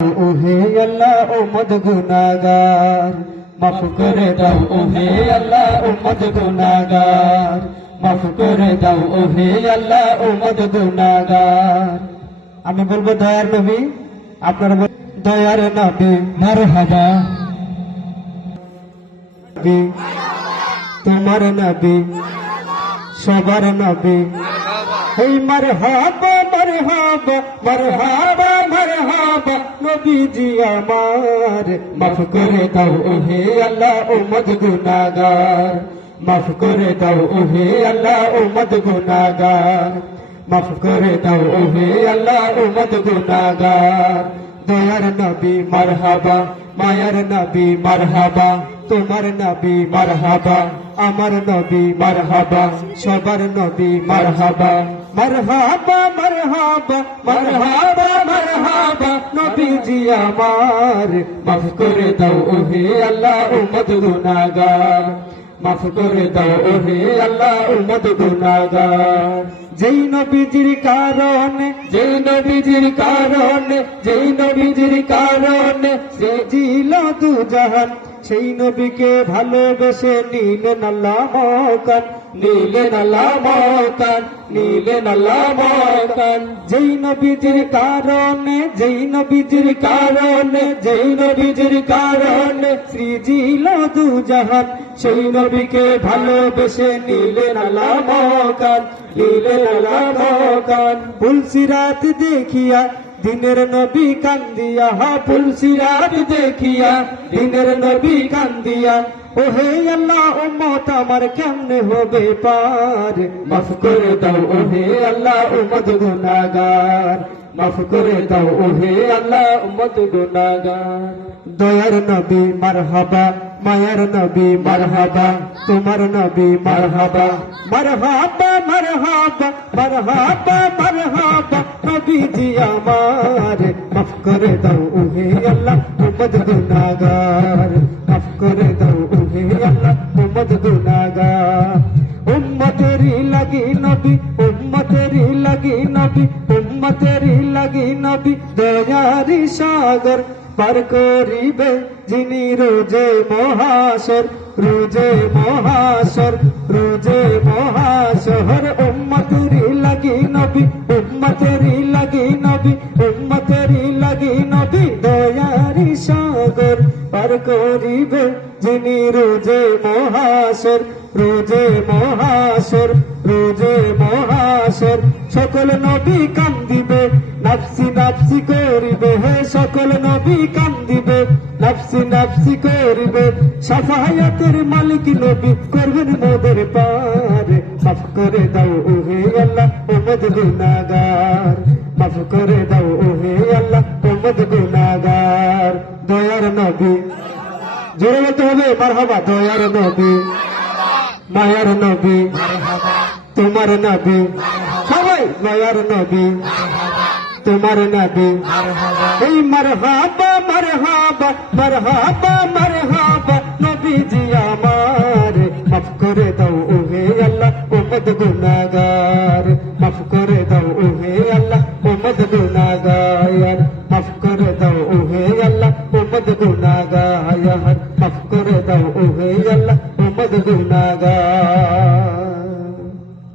ওহে আল্লাহ উম্মত গুনাহগার। মাফ করে দাও ওহে আল্লাহ উম্মত গুনাহগার। মাফ করে দাও ওহে আল্লাহ উম্মত গুনাহগার। আমি বলব, দয়ার নবী, আপনারা দয়ার নবী মারহাবা তোমার নবী, সবার নবী। এই মারহাবা মারহাবা মারহাবা আমার। মাফ করে দাও ওহে আল্লাহ, উম্মত গুনাহগার। মাফ করে দাও ওহে আল্লাহ, উম্মত গুনাহগার। মাফ করে দাও ওহে আল্লাহ, উম্মত গুনাহগার। দয়ার নবী, মারহাবা। মায়ার নবী, মারহাবা। তোমার নবী, মারহাবা। আমার নবী, মারহাবা। সবার নবী, মারহাবা। মারহাবা মারহাবা মারহাবা। আমার। মাফ করে দাও ওহে আল্লাহ, উম্মত গুনাগার মাফ করে দাও ওহে আল্লাহ, উম্মত গুনাগার যেই নবীজির কারণে, যেই নবীজির কারণে, যেই নবীজির জাহান, সেই নবীকে ভালোবেসে নিলেন আল্লাহ মকান নিলেন আল্লাহ মকান নিলেন আল্লাহ মকান যেই নবীজির কারণে, যেই নবীজির কারণে, যেই নবীজির কারণে সৃজিল দু জাহান, সেই নবীকে ভালোবেসে নিলেন আল্লাহ মকান নিলেন আল্লাহ মকান তুলসিরাত দেখিয়া দিনের নবী কান্দিয়া, হা তুলসিরাত দেখিয়া, দিনের নবী কান্দিয়া, ওহে আল্লাহ উম্মত, আমার কেমনে হবে পার? মাফ করে দাও, ওহে আল্লাহ উম্মত গুনাহগার মাফ করে দাও, ওহে আল্লাহ উম্মত গুনাহগার দয়ার নবী, মারহাবা। মায়ার নবী, মারহাবা। তোমার নবী, মারহাবা। মারহাবা মারহাবা। মারহাবা মারহাবা। নবীজি আমার, মাফ করে দাও ওহে আল্লাহ, উম্মত গুনাহগার। মাফ করে দাও ওহে আল্লাহ, উম্মত গুনাহগার। উম্মতেরি লাগি নবী উম্মতেরি লাগি নবী উম্মতেরি লাগি নবী, দয়ারি সাগর পার করিবে যিনি রোজে মহাসর রোজে মহাসর রোজে মহাসর উম্মতেরি লাগি নবী উম্মতেরি করিবে যিনি রোজে মহাসর রোজে মহাসর রোজে মহাসর। সকল নবী কান্দিবে, নাফসি নাফসি করিবে, হে সকল নবী কান্দিবে, নাফসি নাফসি করিবে। সাফায়াতের মালিক নবী করবেন মোদের পার। মাফ করে দাও ওহে আল্লাহ ওমদ গুনাগার মাফ করে দাও ওহে আল্লাহ ওমদ গুনাগার দয়ার নবী জোরে বলতে হবে, মারহাবা। দয়ার নবী, মায়ার নবী, তোমার নবী। সবাই, মায়ার নবী, তোমার নবী। এই মারহাবা মারহাবা মারহাবা মারহাবা, নবীজি আমার। মাফ করে দাও ওহে আল্লাহ, উম্মত গুনাহগার। মাফ করে দাও ওহে আল্লাহ, উম্মত গুনাহগার। মাফ করে দাও ওহে আল্লাহ, উম্মত গুনাহগার। Cầu ô ghế yalla ô mơ gù na